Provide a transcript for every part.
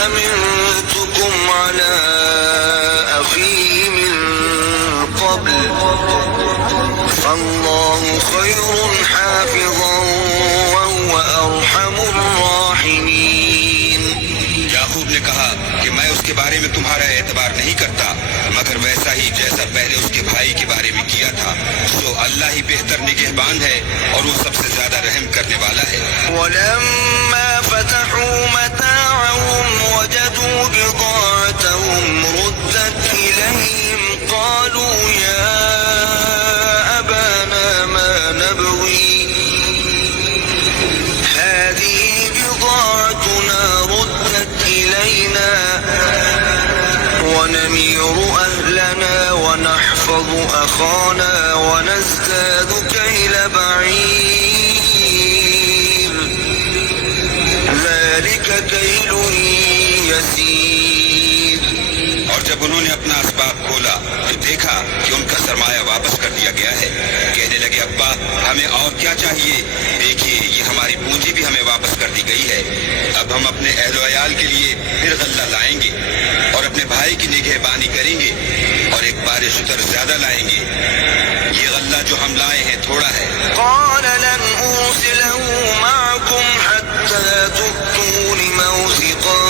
أمنتكم على أخيه من قبل فالله خير حافظا وهو أرحم الراحمين۔ یعقوب نے کہا کہ میں اس کے بارے میں تمہارا اعتبار نہیں کرتا مگر ویسا ہی جیسا پہلے اس کے بھائی کے بارے میں کیا تھا، سو اللہ ہی بہتر نگہبان ہے اور وہ سب سے زیادہ رحم کرنے والا ہے۔ ولما فتحوا متاعهم وجدوا بضاعتهم ردت إليهم قالوا يا أبانا ما نبغي هذه بضاعتنا ردت إلينا ونمير أهلنا ونحفظ أخانا ونزداد كيل بعير ذلك كيل يسير۔ اور جب انہوں نے اپنا اسباب کھولا تو دیکھا کہ ان کا سرمایہ واپس کر دیا گیا ہے، کہنے لگے ابا ہمیں اور کیا چاہیے، دیکھیے یہ ہماری پونجی بھی ہمیں واپس کر دی گئی ہے، اب ہم اپنے اہل و عیال کے لیے پھر غلہ لائیں گے اور اپنے بھائی کی نگہبانی کریں گے اور ایک بار شتر زیادہ لائیں گے، یہ غلہ جو ہم لائے ہیں تھوڑا ہے۔ قال لن أرسله معكم حتى تؤتون موثقا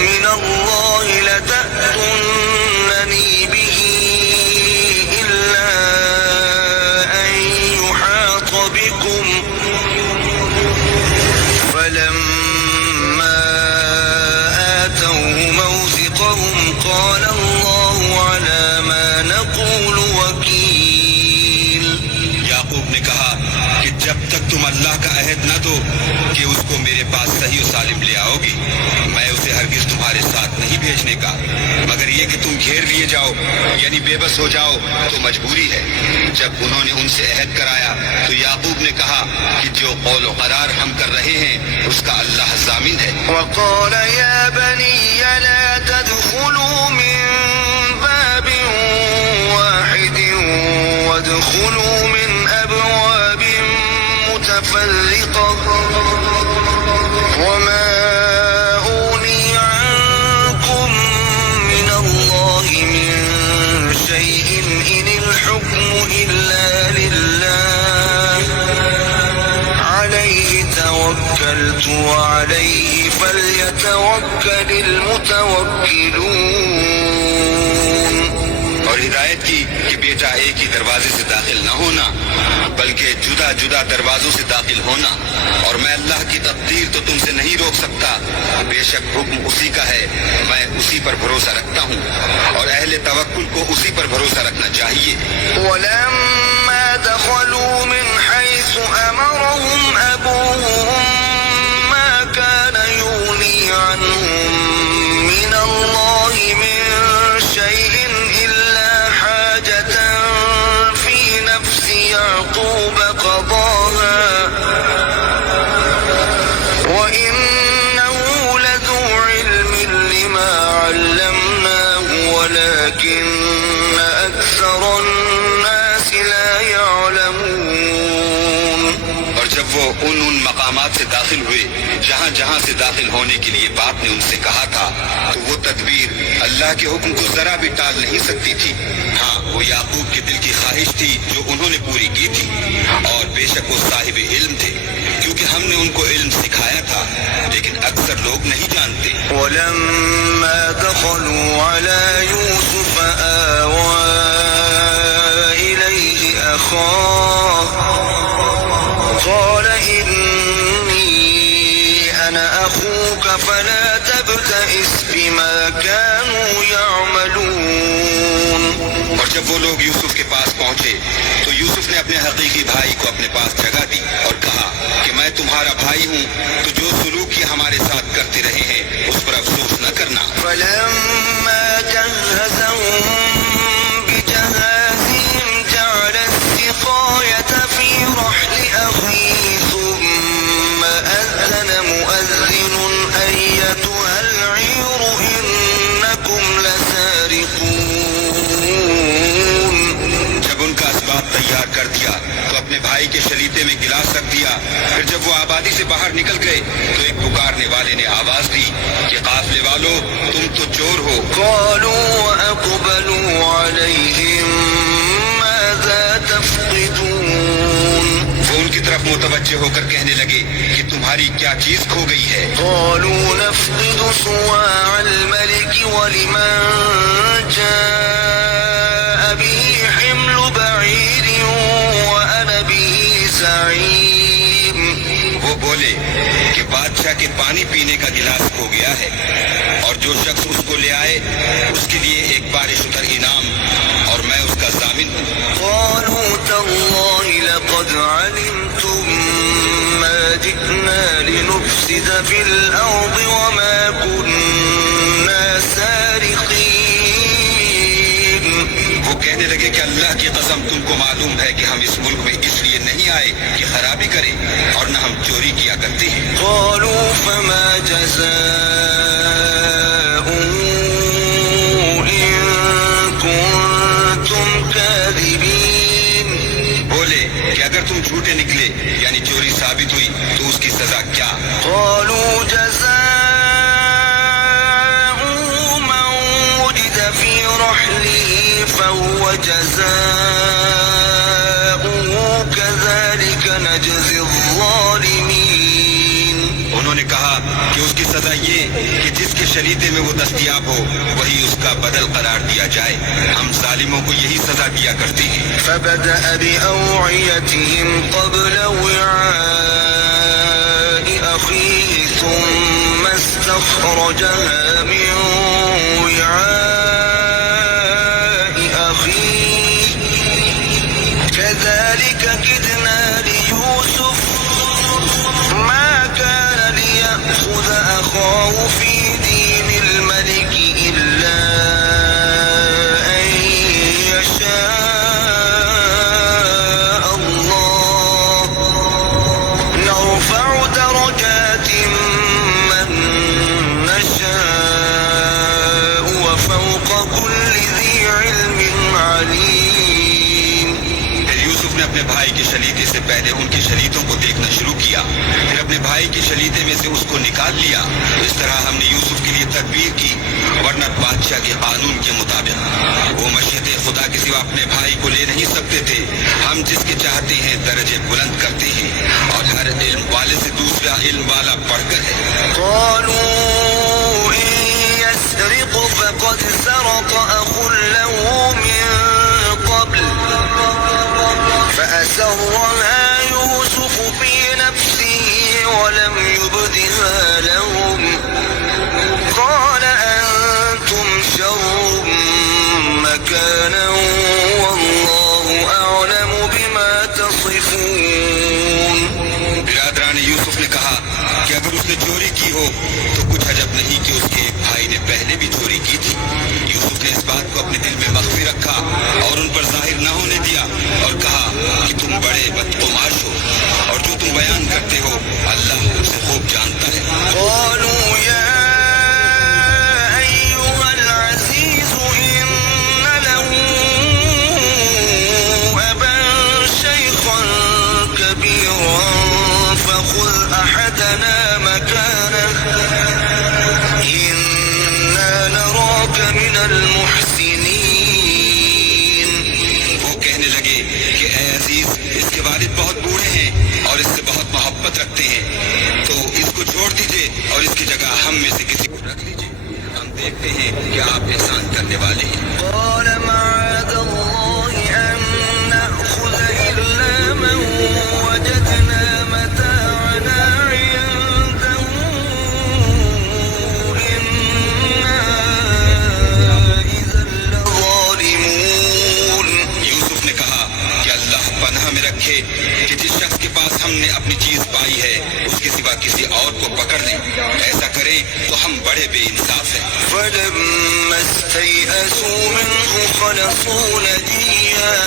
من الله لتأتونني به إلا أن يحاط بكم فلما آتوه موثقهم قال الله على ما نقول وكيل۔ یعقوب نے کہا کہ جب تک تم اللہ کا عہد نہ دو کہ اس کو میرے پاس صحیح و سالم لے آؤ گی، میں اسے ہرگز تمہارے ساتھ نہیں بھیجنے کا، مگر یہ کہ تم گھیر لیے جاؤ یعنی بے بس ہو جاؤ تو مجبوری ہے۔ جب انہوں نے ان سے عہد کرایا تو یعقوب نے کہا کہ جو قول و قرار ہم کر رہے ہیں اس کا اللہ ضامن ہے۔ وقال يا بني لا تدخلوا من باب واحد وادخلوا من أبواب متفرقة وما أغني عنكم من الله من شيء إن الحكم إلا لله عليه توكلت وعليه فليتوكل المتوكلون۔ اور ہدایت کی کہ بیٹا ایک ہی دروازے سے داخل نہ ہونا بلکہ جدا جدا دروازوں سے داخل ہونا، اور میں اللہ کی تقدیر تو تم سے نہیں روک سکتا، بے شک حکم اسی کا ہے، میں اسی پر بھروسہ رکھتا ہوں اور اہل توکل کو اسی پر بھروسہ رکھنا چاہیے۔ ولما دخلوا من حيث أمرهم أبوهم ما كان يغني عنهم من الله من شيء إلا حاجة في نفس يعقوب قضاها وإنه لذو علم لما علمناه ولكن أكثر الناس لا يعلمون۔ اور جب وہ ان مقامات سے داخل ہوئے جہاں جہاں سے داخل ہونے کے لیے باپ نے ان سے کہا تھا تو وہ تدبیر اللہ کے حکم کو ذرا بھی ٹال نہیں سکتی تھی۔ ہاں وہ یعقوب کے دل کی خواہش تھی جو انہوں نے پوری کی تھی، اور بے شک وہ صاحب علم تھے کیونکہ ہم نے ان کو علم سکھایا تھا، لیکن اکثر لوگ نہیں جانتے۔ ولما دخلوا على يوسف آوى إليه أخاه قال إني أنا أخوك فلا تبتئس بما كانوا يعملون۔ اور جب وہ لوگ یوسف کے پاس پہنچے تو یوسف نے اپنے حقیقی بھائی کو اپنے پاس جگہ دی اور کہا کہ میں تمہارا بھائی ہوں، تو جو سلوک یہ ہمارے ساتھ کرتے رہے ہیں اس پر افسوس نہ کرنا۔ فلما جهزهم بجهازهم جعل السقاية في رحل أخيه ثم أذن مؤذن أيتها العير إنكم لسارقون۔ جب ان کا اسباب تیار کر دیا تو اپنے بھائی کے شلیتے میں گلاس رکھ دیا. پھر جب وہ آبادی سے باہر نکل گئے تو ایک پکارنے والے نے آواز دی کہ قافلے والو تم تو چور ہو. قالوا وأقبلوا عليهم ماذا تفقدون وہ ان کی طرف متوجہ ہو کر کہنے لگے کہ تمہاری کیا چیز کھو گئی ہے. قالوا نفقد صواع الملك ولمن جاء به حمل بعير وأنا به زعيم. وہ بولے کہ بادشاہ کے پانی پینے کا گلاس کھو گیا ہے اور جو شخص اس کو لے آئے اس کے لیے ایک بارش اتر انعام اور میں اس کا ضامن ہوں. قالوا تالله لقد علمتم ما جئنا لنفسد في الأرض وما كنا سارقين. وہ کہنے لگے کہ اللہ کی قسم تم کو معلوم ہے کہ ہم اس ملک میں اس لیے نہیں آئے کہ خرابی کریں اور نہ ہم چوری کیا کرتے ہیں. قالوا فما جزاؤه إن كنتم كاذبين. بولے کہ اگر تم جھوٹے نکلے یعنی چوری ثابت ہوئی تو اس کی سزا کیا. قالوا جزاؤه من وجد في رحله فهو جزاؤه كذلك نجزي الظالمين. انہوں نے کہا کہ اس کی سزا یہ کہ جس کے شلیتے میں وہ دستیاب ہو وہی اس کا بدل قرار دیا جائے. ہم ظالموں کو یہی سزا دیا کرتے ہیں. فبدأ بأوعيتهم قبل وعاء أخيه ثم استخرجها من وعاء أخيه كذلك كدنا ليوسف ما كان ليأخذ أخاه في دين الملك إلا أن يشاء الله نرفع درجات من نشاء وفوق كل ذي علم عليم. پھر یوسف نے اپنے بھائی کے شلیتے سے پہلے ان کی شلیتوں کو دیکھنا شروع کیا، پھر اپنے بھائی کے شلیتے میں سے اس کو نکال لیا. اس طرح ہم نے یوسف کے لیے تدبیر کی ورنہ بادشاہ کے قانون کے مطابق وہ مشیت خدا کے سوا اپنے بھائی کو لے نہیں سکتے تھے. ہم جس کے چاہتے ہیں درجے بلند کرتے ہیں اور ہر علم والے سے دوسرا علم والا بڑھ کر ہے. قالوا إن يسرق فقد سرق أخ له من قبل فأسرها يوسف في نفسه ولم يبدها لهم قال أنتم شر مكانا والله أعلم بما تصفون. برادران یوسف نے کہا کہ اگر اس نے چوری کی ہو تو کچھ عجب نہیں کہ اس کے بھائی نے پہلے بھی چوری کی تھی. یوسف نے اس بات کو اپنے دل میں مخفی رکھا اور ان پر ظاہر نہ ہونے دیا اور کہا کہ تم بڑے بدقماش ہو اور جو تم بیان کرتے ہو اللہ اسے خوب جانتا ہے. قالوا يا أيها العزيز إن له أبا شيخا كبيرا فخذ أحدنا مكانه إنا نراك من المحسنين. وہ کہنے لگے کہ اے عزیز اس کے والد بہت بوڑھے ہیں اور اس سے بہت محبت رکھتے ہیں تو اس کو چھوڑ دیجئے اور اس کی جگہ ہم میں سے کسی کو رکھ لیجئے. ہم دیکھتے ہیں کہ آپ احسان کرنے والے ہیں. قال معاذ الله أن نأخذ إلا من وجدنا متاعنا عنده إنا إذا لظالمون. یوسف نے کہا کہ اللہ پناہ میں رکھے کہ جس شخص کے پاس ہم نے اپنی چیز پائی ہے اس کے سوا کسی اور کو پکڑ لیں. ایسا کریں تو ہم بڑے بے انصاف ہیں. فلما استيئسوا منه خلصوا نجيا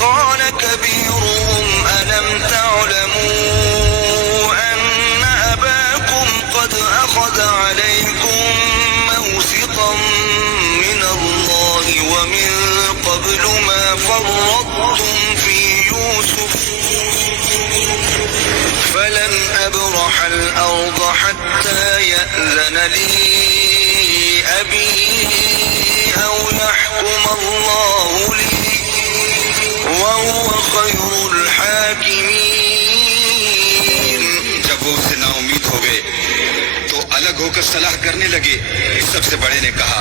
قال كبيرهم ألم تعلموا أن أباكم قد أخذ عليكم موثقا من الله ومن قبل ما فرطتم في يوسف فلن أبرح الأرض حتى يأذن لي أبي أو يحكم الله لي وهو خير الحاكمين. جب وہ اس سے نا امید ہو گئے تو الگ ہو کر صلاح کرنے لگے. اس سب سے بڑے نے کہا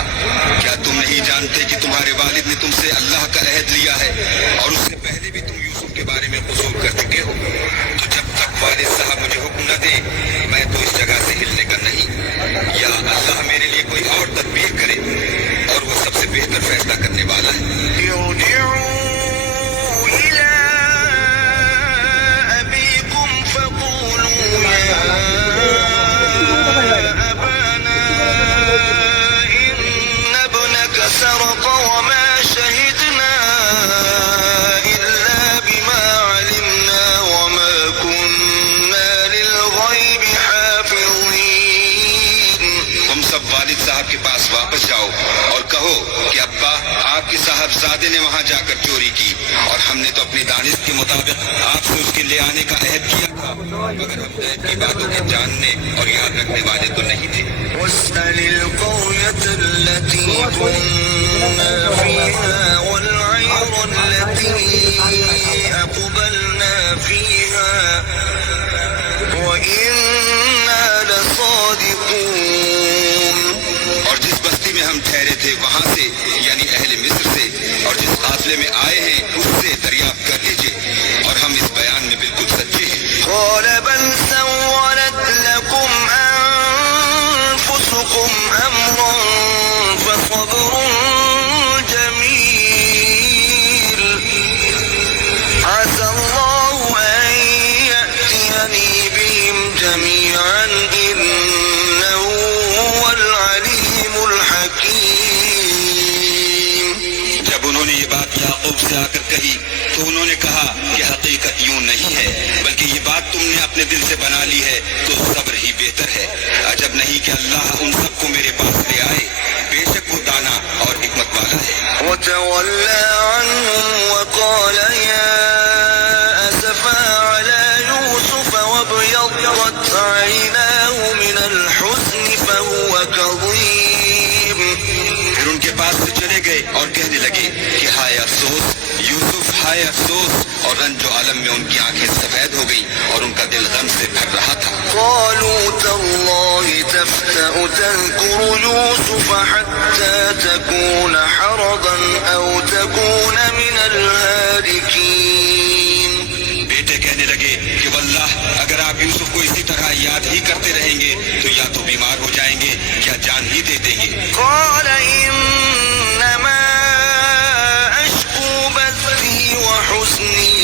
کیا تم نہیں جانتے کہ تمہارے والد نے تم سے اللہ کا عہد لیا ہے اور اس سے پہلے بھی تم یوسف کے بارے میں قصور کر چکے ہو. تو جب تک والد صاحب مجھے حکم نہ دے میں تو اس جگہ سے ہلنے کا نہیں. یا اللہ میرے لیے کوئی اور تدبیر کرے اور وہ سب سے بہتر فیصلہ کرنے والا ہے. ارجعوا إلى أبيكم فقولوا يا أبانا إن ابنك سرق وما شهدنا إلا بما علمنا وما كنا للغيب حافظين. تم سب والد صاحب کے پاس واپس جاؤ اور کہو کہ ابا آپ کے صاحبزادے نے وہاں جا کر چوری کی اور ہم نے تو اپنی دانست کے مطابق آپ سے اس کے لے آنے کا عہد کیا تھا مگر ہم غیب کی باتوں کے جاننے اور یاد رکھنے والے تو نہیں تھے. واسأل القرية التي كنا فيها والعير التي أقبلنا فيها وإنا لصادقون. اور جس بستی میں ہم ٹھہرے تھے وہاں سے یعنی اہل مصر سے اور جس قافلے میں آئے ہیں اس سے دریافت کر لیجیے اور ہم اس بیان میں بالکل سچے ہیں. قال بل سولت لكم أنفسكم أمرا فصبر جميل عسى الله أن يأتيني بهم جميعا إنه هو العليم الحكيم. جب انہوں نے یہ بات یعقوب سے آ کر کہی تو انہوں نے کہا کہ حقیقت یوں نہیں ہے بلکہ یہ بات تم نے اپنے دل سے بنا لی ہے تو صبر ہی بہتر ہے. عجب نہیں کہ اللہ ان سب کو میرے پاس لے آئے. بے شک وہ دانا اور حکمت والا ہے. وتولى عنهم وقال يا أسفا على يوسف وابيضت عيناه من الحزن فهو كظيم. پھر ان کے پاس سے چلے گئے اور کہنے لگے کہ ہائے افسوس یوسف ہائے افسوس اور رنج و عالم میں ان کی آنکھیں سفید ہو گئی اور ان کا دل غم سے بھر رہا تھا. قالوا تالله تفتأ تذكر يوسف حتى تكون حرضا أو تكون من الهالكين. بیٹے کہنے لگے کہ واللہ اگر آپ یوسف کو اسی طرح یاد ہی کرتے رہیں گے تو یا تو بیمار ہو جائیں گے یا جان ہی دے دیں گے. قال إنما أشكو بثي وحزني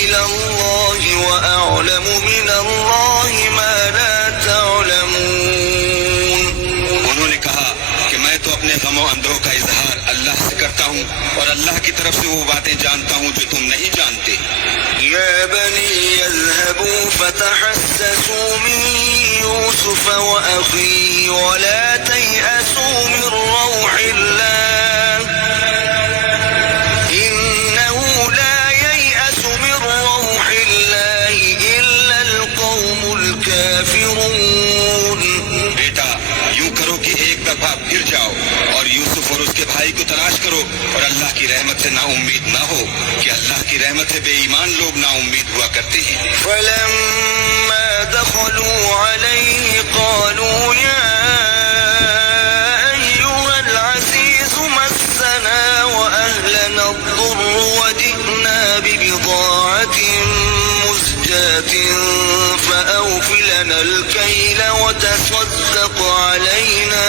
إلى الله وأعلم من الله ما لا تعلمون. انہوں نے کہا کہ میں تو اپنے غم و اندوہ کا اظہار اللہ سے کرتا ہوں اور اللہ کی طرف سے وہ باتیں جانتا ہوں جو تم نہیں جانتے. يا بني اذهبوا فتحسسوا من يوسف وأخيه ولا تيأسوا من روح الله إنه لا ييأس من روح الله إلا القوم الكافرون. بیٹا یوں کرو کہ ایک دفعہ پھر جاؤ اور یوسف اور اس کے بھائی کو تلاش کرو اور اللہ کی رحمت سے نا امید نہ ہو کہ اللہ کی رحمت سے بے ایمان لوگ نا امید ہوا کرتے ہیں. فلما دخلوا عليه قالوا يا أيها العزيز مسنا وأهلنا الضر وجئنا ببضاعة مزجاة فأوف لنا الكيل وتصدق علينا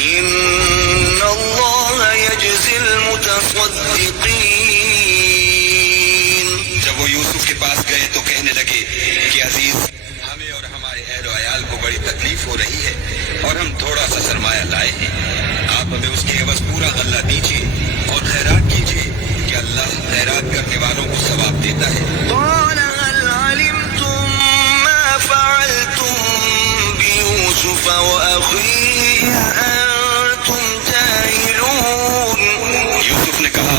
إن الله يجزي المتصدقين. جب وہ یوسف کے پاس گئے تو کہنے لگے کہ عزیز ہمیں اور ہمارے اہل و عیال کو بڑی تکلیف ہو رہی ہے اور ہم تھوڑا سا سرمایہ لائے ہیں. آپ ہمیں اس کے عوض پورا غلہ دیجیے اور خیرات کیجیے کہ اللہ خیرات کرنے والوں کو ثواب دیتا ہے. قال هل علمتم ما فعلتم بيوسف وأخيه أنتم جاهلون. یوسف نے کہا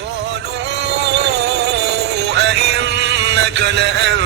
قالوا أئنك لأنت